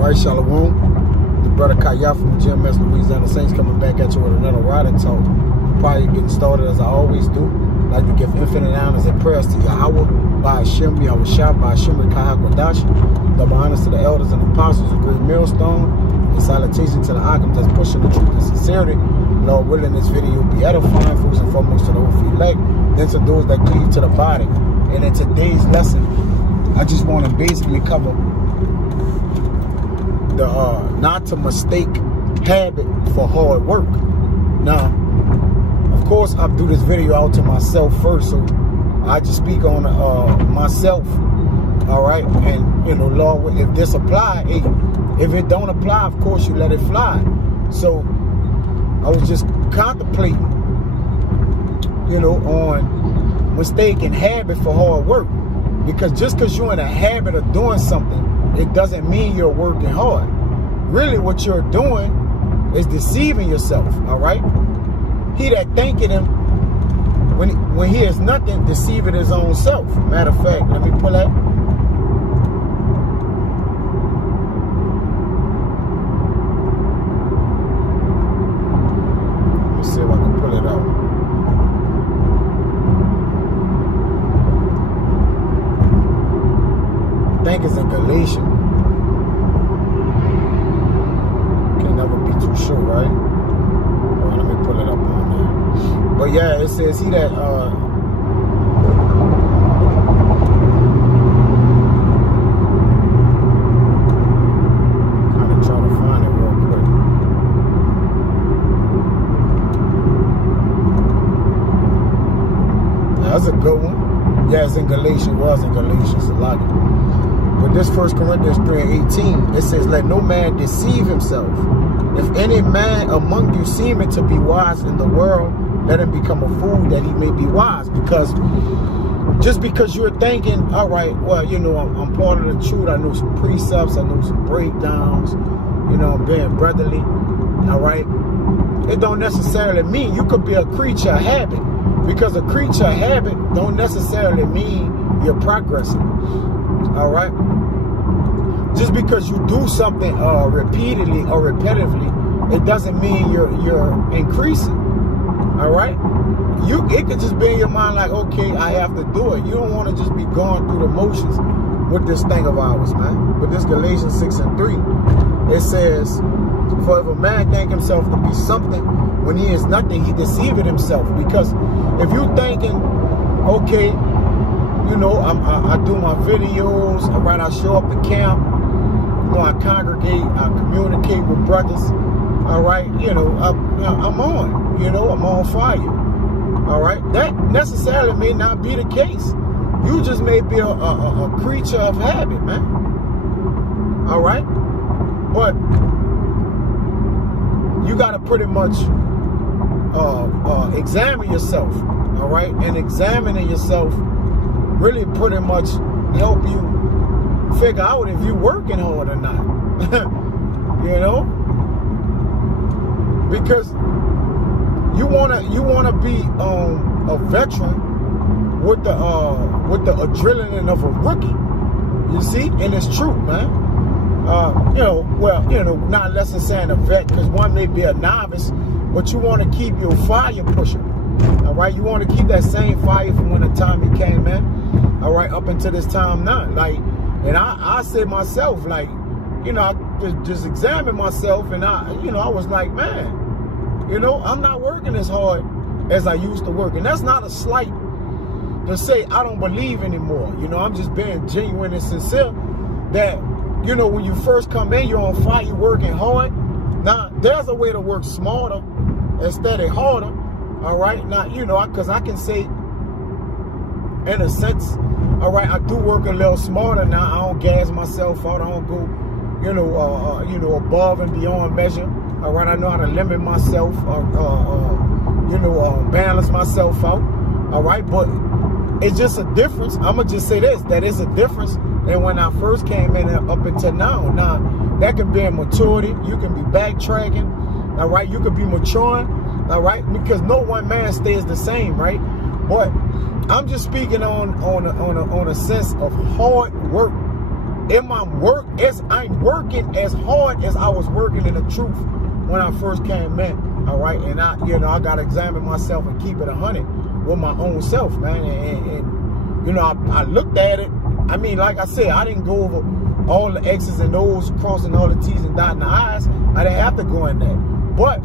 Alright, Shalom. The brother Kaya from the GMS Louisiana Saints coming back at you with another riding talk. Probably getting started as I always do. I'd like to give infinite honors and prayers to Yahweh, by Hashem, Yahweh Shah, by Hashem, Kahak, double honors to the elders and apostles of Great Millstone, and salutation to the Agam that's pushing the truth and sincerity. Lord willing, this video will be edifying, first and foremost to the whole elect, then to those that cleave to the body. And in today's lesson, I just want to basically cover the not to mistake habit for hard work. Now, of course, I do this video out to myself first, so I just speak on myself. All right, and you know, Lord, if this apply, hey, if it don't apply, of course you let it fly. So I was just contemplating, you know, on mistaking habit for hard work, because just because you're in a habit of doing something, it doesn't mean you're working hard. Really, what you're doing is deceiving yourself. All right. He that thinketh him, when he is nothing, deceiving his own self. Matter of fact, let me pull that. Let me see if I can pull it out. I think it's in Galatians. Can never be too sure, right? Let me pull it up on there. But yeah, it says he that kind of try to find it real quick. Yeah, that's a good one. Yeah, it's in Galatians. It was in Galatians a lot. But this 1 Corinthians 3:18, it says, let no man deceive himself. If any man among you seemeth to be wise in the world, let him become a fool that he may be wise. Because just because you're thinking, all right, well, you know, I'm part of the truth. I know some precepts. I know some breakdowns. You know, I'm being brotherly. All right. It don't necessarily mean you could be a creature of habit. Because a creature of habit don't necessarily mean you're progressing. All right. Just because you do something repeatedly or repetitively, it doesn't mean you're increasing. All right. It could just be in your mind like, okay, I have to do it. You don't want to just be going through the motions with this thing of ours, man. With this Galatians 6:3, it says, for if a man think himself to be something when he is nothing, he deceiveth himself. Because if you thinking, okay, you know, I do my videos, all right, I show up to camp, you know, I congregate, I communicate with brothers, all right, you know, I'm on, you know, I'm on fire, all right. That necessarily may not be the case. You just may be a creature of habit, man, all right. But you got to pretty much examine yourself, all right, and examining yourself really pretty much help you figure out if you're working hard or not. You know, because you wanna be a veteran with the adrenaline of a rookie. You see, and it's true, man. You know, well, you know, not less than saying a vet, because one may be a novice, but you want to keep your fire pushing. All right, you want to keep that same fire from when the time you came in. All right, up until this time now. Like, and I say myself, like, you know, I just examine myself, and I was like, man, you know, I'm not working as hard as I used to work. And that's not a slight to say I don't believe anymore. You know, I'm just being genuine and sincere that, you know, when you first come in, you're on fire, you're working hard. Now, there's a way to work smarter instead of harder. All right. Now, you know, because I can say, in a sense, all right, I do work a little smarter now. I don't gas myself out. I don't go, you know, above and beyond measure. All right. I know how to limit myself, you know, balance myself out. All right. But it's just a difference. I'm going to just say this, that is a difference than when I first came in and up until now. Now, that can be a maturity. You can be backtracking. All right. You could be maturing. All right, because no one man stays the same, right? But I'm just speaking on a sense of hard work I'm working as hard as I was working in the truth when I first came in. All right, and I gotta examine myself and keep it 100 with my own self, man. And you know, I looked at it. I mean, like I said, I didn't go over all the X's and O's, crossing all the T's and dotting the I's. I didn't have to go in there, but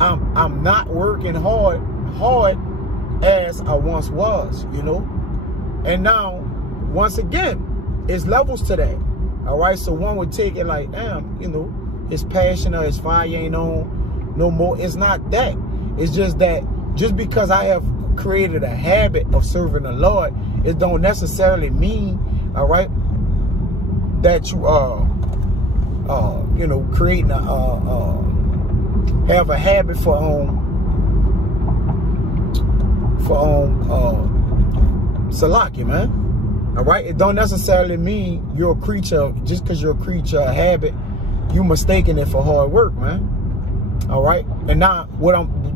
I'm not working hard as I once was, you know. And now, once again, it's levels to that. All right, so one would take it like, damn, you know, his passion or his fire ain't on no more. It's not that. It's just that just because I have created a habit of serving the Lord, it don't necessarily mean, all right, that you you know, creating have a habit for Salaki, man. All right, it don't necessarily mean you're a creature. Just because you're a creature of habit, you mistaking it for hard work, man. All right, and now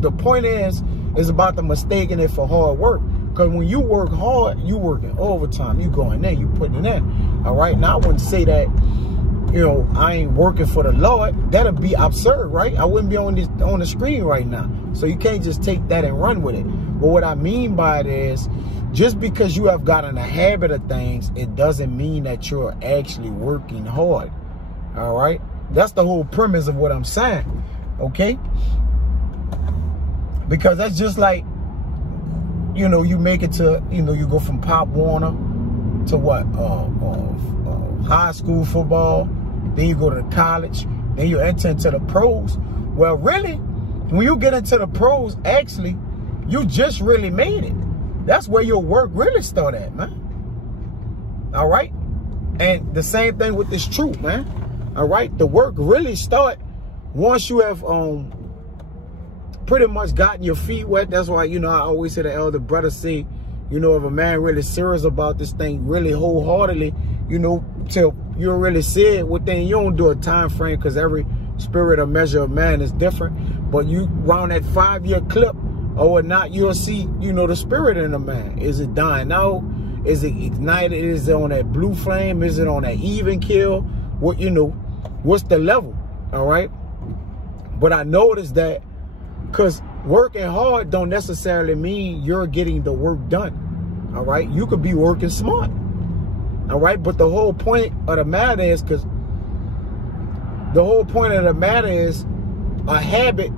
the point is about the mistaking it for hard work. Because when you work hard, you working overtime. You going there, you putting it in. All right, now I wouldn't say that, you know, I ain't working for the Lord. That'd be absurd, right? I wouldn't be on the screen right now. So you can't just take that and run with it. But what I mean by it is, just because you have gotten a habit of things, it doesn't mean that you're actually working hard. All right? That's the whole premise of what I'm saying. Okay? Because that's just like, you know, you make it to, you know, you go from Pop Warner to what? High school football. Then you go to college. Then you enter into the pros. Well, really, when you get into the pros, actually, you just really made it. That's where your work really start at, man. All right? And the same thing with this truth, man. All right? The work really start once you have pretty much gotten your feet wet. That's why, you know, I always hear the elder brother say, you know, if a man really serious about this thing, really wholeheartedly, you know, till you really see it within, you don't do a time frame because every spirit or measure of man is different. But you round that 5-year clip, or not, you'll see, you know, the spirit in a man. Is it dying out? Is it ignited? Is it on that blue flame? Is it on that even kill? What, you know, what's the level? All right. But I noticed that because working hard don't necessarily mean you're getting the work done. All right. You could be working smart. All right. But the whole point of the matter is, a habit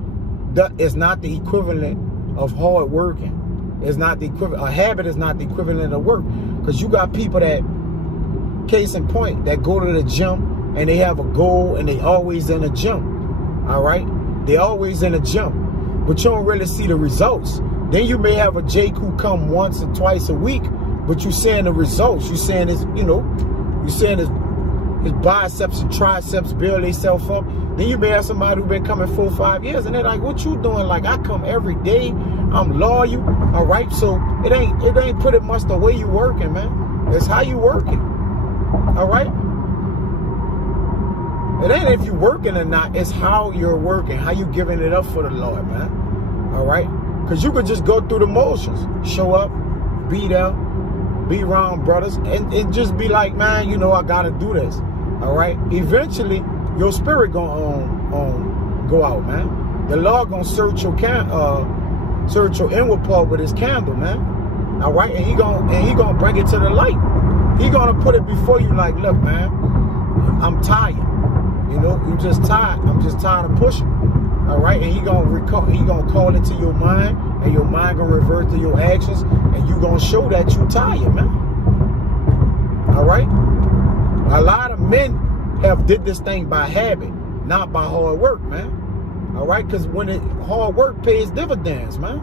that is not the equivalent of hard working. It's not the equivalent. A habit is not the equivalent of work. Because you got people that, case in point, that go to the gym and they have a goal and they always in the gym. All right? They always in the gym. But you don't really see the results. Then you may have a Jake who come once or twice a week, but you seeing the results. You seeing his, you know, you seeing his biceps and triceps build themselves up. Then you may have somebody who been coming 4 or 5 years and they're like, what you doing? Like, I come every day, I'm loyal. All right, so it ain't pretty much the way you working, man. It's how you working. All right, it ain't if you working or not, it's how you're working, how you giving it up for the Lord, man. All right, because you could just go through the motions, show up, be there, be around brothers, and just be like, man, you know, I gotta do this. All right, eventually your spirit gonna go out, man. The Lord gonna search your inward part with his candle, man. All right, and he gonna bring it to the light. He gonna put it before you, like, look, man, I'm tired. You know, you just tired. I'm just tired of pushing. All right, and he gonna call it to your mind, and your mind gonna revert to your actions, and you gonna show that you tired, man. All right. A lot of men have did this thing by habit, not by hard work, man. All right, because when hard work pays dividends, man.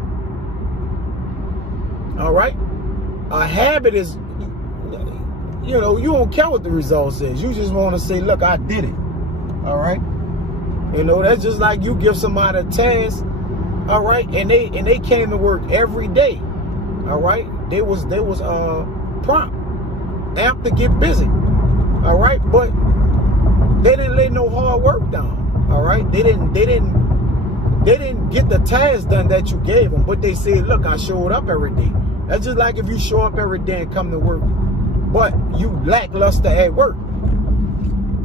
All right, a habit is, you know, you don't care what the results is. You just want to say, look, I did it. All right, you know, that's just like you give somebody a task. All right, and they came to work every day. All right, they was prompt, amped to get busy. All right, but they didn't lay no hard work down. All right, they didn't get the task done that you gave them. But they said, look, I showed up every day. That's just like if you show up every day and come to work, but you lackluster at work.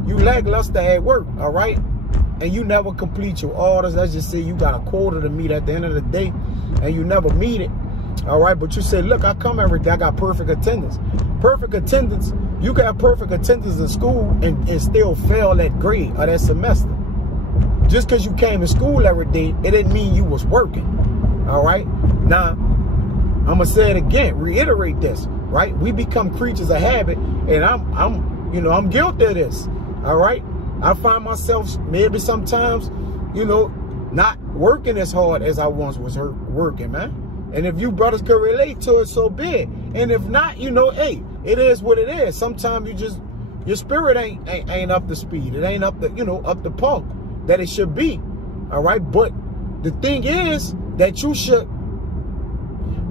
you lackluster at work, all right? And you never complete your orders. Let's just say you got a quota to meet at the end of the day and you never meet it, all right? But you say, look, I come every day, I got perfect attendance. Perfect attendance, you can have perfect attendance in school and still fail that grade or that semester. Just because you came to school every day, it didn't mean you was working, all right? Now, I'm going to say it again, reiterate this, right? We become creatures of habit, and I'm guilty of this, all right? I find myself maybe sometimes, not working as hard as I once was working, man. And if you brothers can relate to it, so be it. And if not, hey, it is what it is. Sometimes your spirit ain't up to speed. It ain't up to, up to par that it should be, all right? But the thing is that you should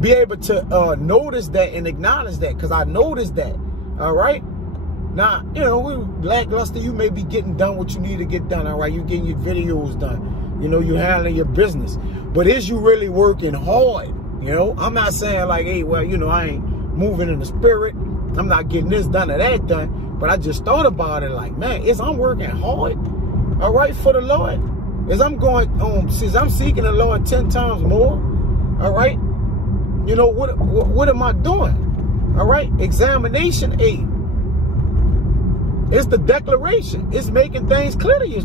be able to notice that and acknowledge that, because I noticed that, all right? Now, we lackluster, you may be getting done what you need to get done, all right? You're getting your videos done. You're handling your business. But is you really working hard? I'm not saying like, hey, well, I ain't moving in the spirit. I'm not getting this done or that done. But I just thought about it like, man, I'm working hard, all right, for the Lord? Since I'm seeking the Lord 10 times more, all right? What am I doing? All right? Examination 8. It's the declaration. It's making things clear to you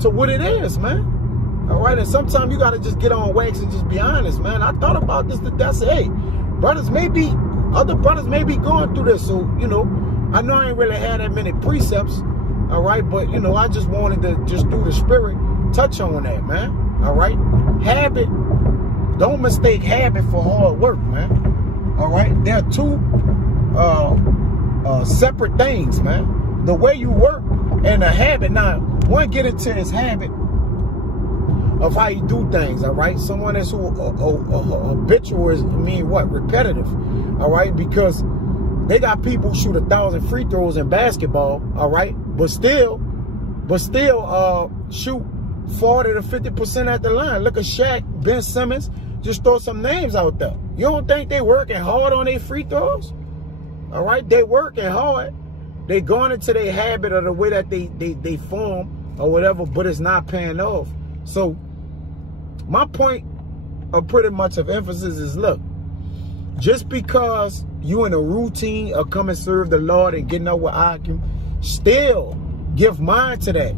to what it is, man. All right? And sometimes you got to just get on wax and just be honest, man. I thought about this today. I said, hey, other brothers may be going through this. So, I know I ain't really had that many precepts, all right? But, I just wanted to, just through the spirit, touch on that, man. All right? Habit. Don't mistake habit for hard work, man. All right? There are two separate things, man. The way you work and the habit. Now, one get into his habit of how you do things, all right? Someone that's habitual is mean what? Repetitive, all right? Because they got people who shoot 1,000 free throws in basketball, all right? But still shoot 40 to 50% at the line. Look at Shaq, Ben Simmons. Just throw some names out there. You don't think they working hard on their free throws? All right, they working hard. They going into their habit of the way that they form or whatever, but it's not paying off. So my point of pretty much of emphasis is, look, just because you in a routine of come and serve the Lord and getting up with Akim, still give mind to that.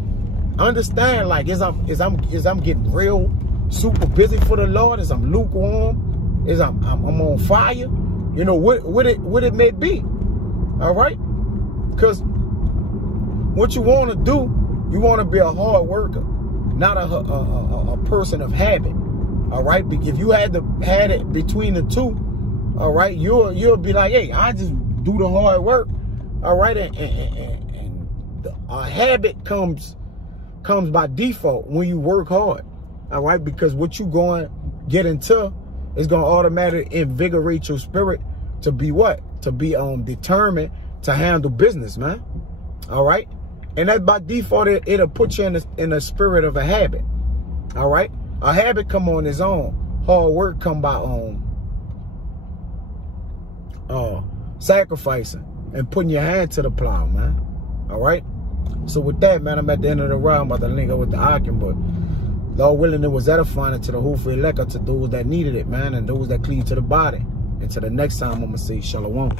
Understand, like, as I'm getting real super busy for the Lord, as I'm lukewarm, as I'm on fire, what it may be, all right? Because what you want to do, you want to be a hard worker, not a person of habit, all right? If you had it between the two, all right, you'll be like, hey, I just do the hard work, all right? And a habit comes by default when you work hard, all right? Because what you going to get into is going to automatically invigorate your spirit to be what? To be determined to handle business, man. All right? And that by default, it'll put you in a spirit of a habit. All right? A habit come on its own. Hard work come by sacrificing and putting your hand to the plow, man. All right? So with that, man, I'm at the end of the round. I'm about to link up with the Akim, but Lord willing, it was edifying to the hopeful elect, to those that needed it, man, and those that cleave to the body. Until the next time, I'm going to say shalom.